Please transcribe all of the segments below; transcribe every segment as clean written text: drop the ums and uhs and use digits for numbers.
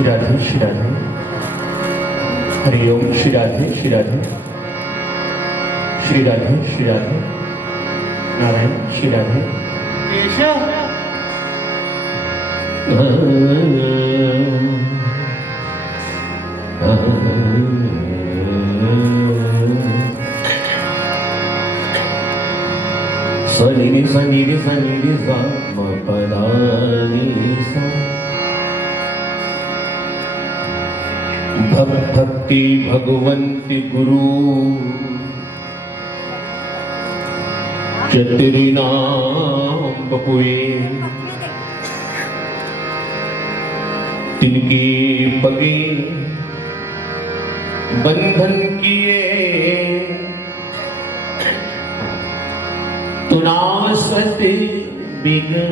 श्री राधे श्री राधे। हरि ओम। श्री राधे श्री राधे। श्री राधे श्री राधे। नारायण श्री राधे। सनि सनि सनि सा म पदा नि सा। भक्ति भगवंती गुरु चतुरी नाम बपुए। तिनकी पगे बंधन किए तुनासते बिगने।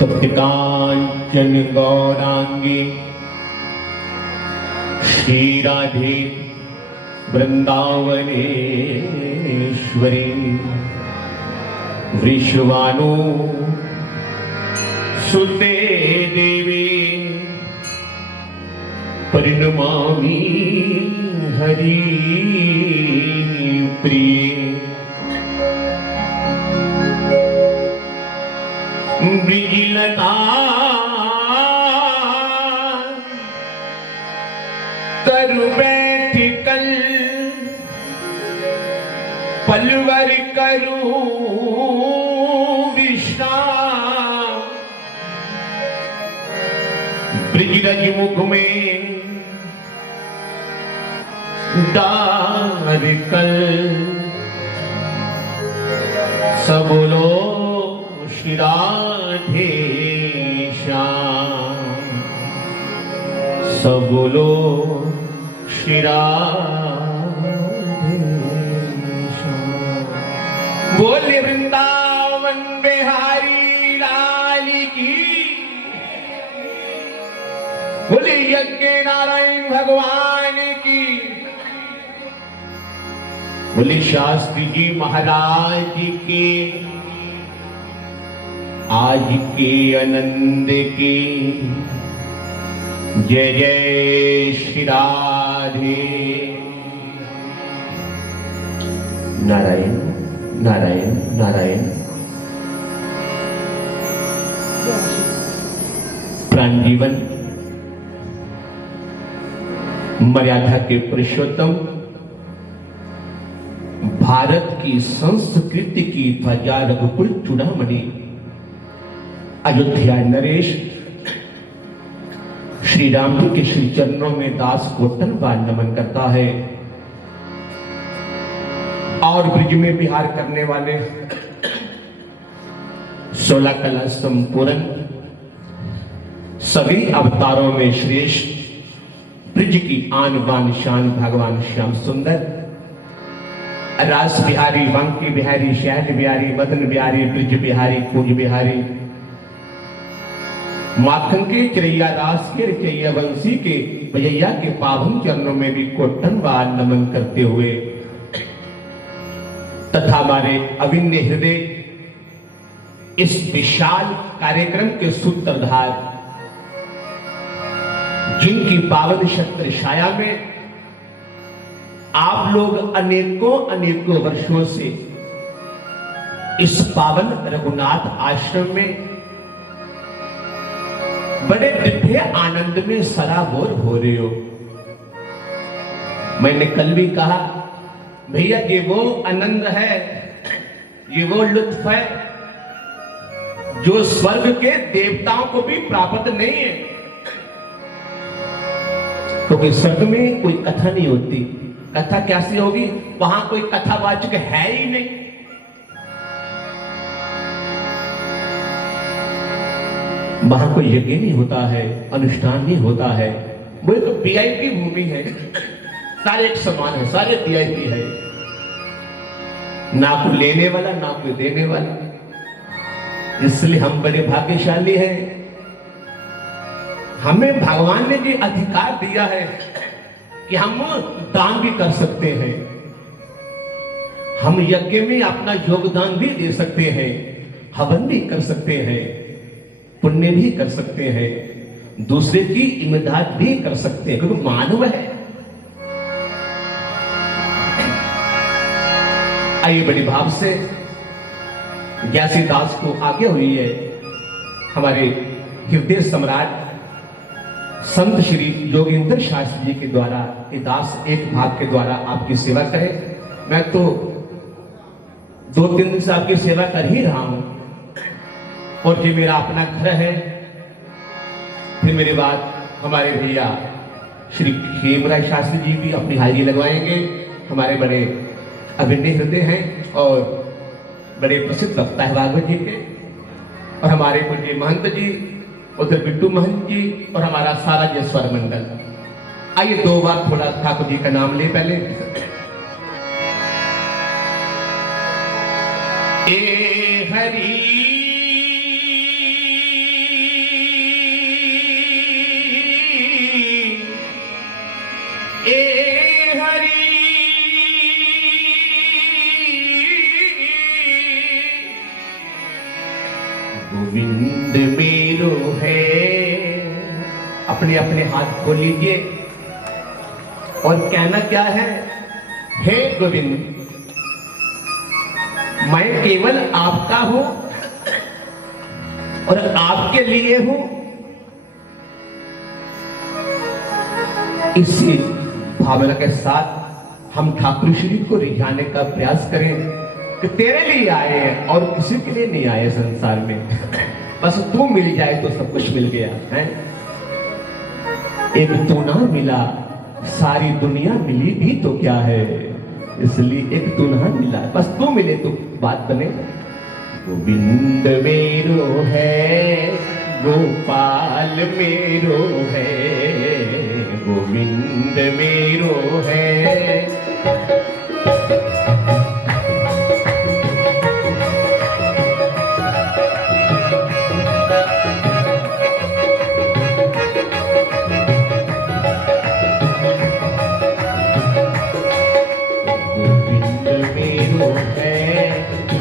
तप्त कांचन गौरांगी श्री राधे वृंदावनेश्वरी। वृषभानु सुते देवी परिणमामि हरि प्रिय। ब्रिजलता तरु बैठ कल पलवर करूं विश्राम। ब्रिजरज मुख में डार कल सब लोग श्री राधे श्याम। सब लोग श्री राधे श्याम। बोले वृंदावन बिहारी लाल की। बोले यज्ञ नारायण भगवान की। बोले शास्त्री जी महाराज जी के आज के आनंद के जय जय श्री राधे। नारायण नारायण नारायण। प्राण जीवन मर्यादा के पुरुषोत्तम भारत की संस्कृति की ध्वजा रघुकुल चूड़ामणि अयोध्या नरेश श्री राम जी के श्री चरणों में दास कोटन बार नमन करता है। और ब्रिज में विहार करने वाले 16 कला संपूर्ण सभी अवतारों में श्रेष्ठ ब्रिज की आन बान शान भगवान श्याम सुंदर रास बिहारी बांकी बिहारी शहर बिहारी मदन बिहारी ब्रिज बिहारी कुंज बिहारी माखन के चिरैया रास के रचैया वंशी के भैया के पावन चरणों में भी कोटन बार नमन करते हुए तथा हमारे अविन्य हृदय इस विशाल कार्यक्रम के सूत्रधार जिनकी पावन छत्र छाया में आप लोग अनेकों अनेकों वर्षों से इस पावन रघुनाथ आश्रम में बड़े दिव्य आनंद में सराबोर हो रहे हो। मैंने कल भी कहा भैया ये वो आनंद है, ये वो लुत्फ है जो स्वर्ग के देवताओं को भी प्राप्त नहीं है। क्योंकि स्वर्ग में कोई कथा नहीं होती। कथा कैसी होगी? वहां कोई कथावाचक है ही नहीं। वहां कोई यज्ञ नहीं होता है, अनुष्ठान नहीं होता है। वो एक वीआईपी भूमि है। सारे एक समान है, सारे वीआईपी है। ना कोई लेने वाला ना कोई देने वाला। इसलिए हम बड़े भाग्यशाली हैं। हमें भगवान ने जो अधिकार दिया है कि हम दान भी कर सकते हैं, हम यज्ञ में अपना योगदान भी दे सकते हैं। हवन भी कर सकते हैं, पुण्य भी कर सकते हैं, दूसरे की इमदाद भी कर सकते हैं, क्योंकि मानव है। आइए बड़ी भाव से ज्ञासीदास को आगे हुई है हमारे हृदय सम्राट संत श्री योगेंद्र शास्त्री जी के द्वारा ये दास एक भाग के द्वारा आपकी सेवा करें। मैं तो 2-3 दिन से आपकी सेवा कर ही रहा हूं, और ये मेरा अपना घर है। फिर मेरे बाद हमारे भैया श्री खेमराज शास्त्री जी भी अपनी हाजिरी लगवाएंगे। हमारे बड़े अभिनय हृदय हैं और बड़े प्रसिद्ध वक्ता है भागवत जी के, और हमारे पूज्य महंत जी, उधर बिट्टू महंत जी, और हमारा सारा जो स्वर मंडल। आइए 2 बार थोड़ा ठाकुर जी का नाम ले पहले। ए हरि ए हरि गोविंद मेरो है। अपने अपने हाथ खोल लीजिए और कहना क्या है? हे गोविंद, मैं केवल आपका हूं और आपके लिए हूं। इसी भावना के साथ हम ठाकुर श्री को रिझाने का प्रयास करें कि तेरे लिए आए हैं और किसी के लिए नहीं आए संसार में। बस तू मिल जाए तो सब कुछ मिल गया है। एक तू ना मिला सारी दुनिया मिली भी तो क्या है, इसलिए एक तू ना मिला, बस तू मिले तो बात बने। गोविंद मेरो है, गोपाल मेरो है, गोविंद मेरो है।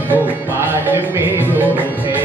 गोपाल मेरो है,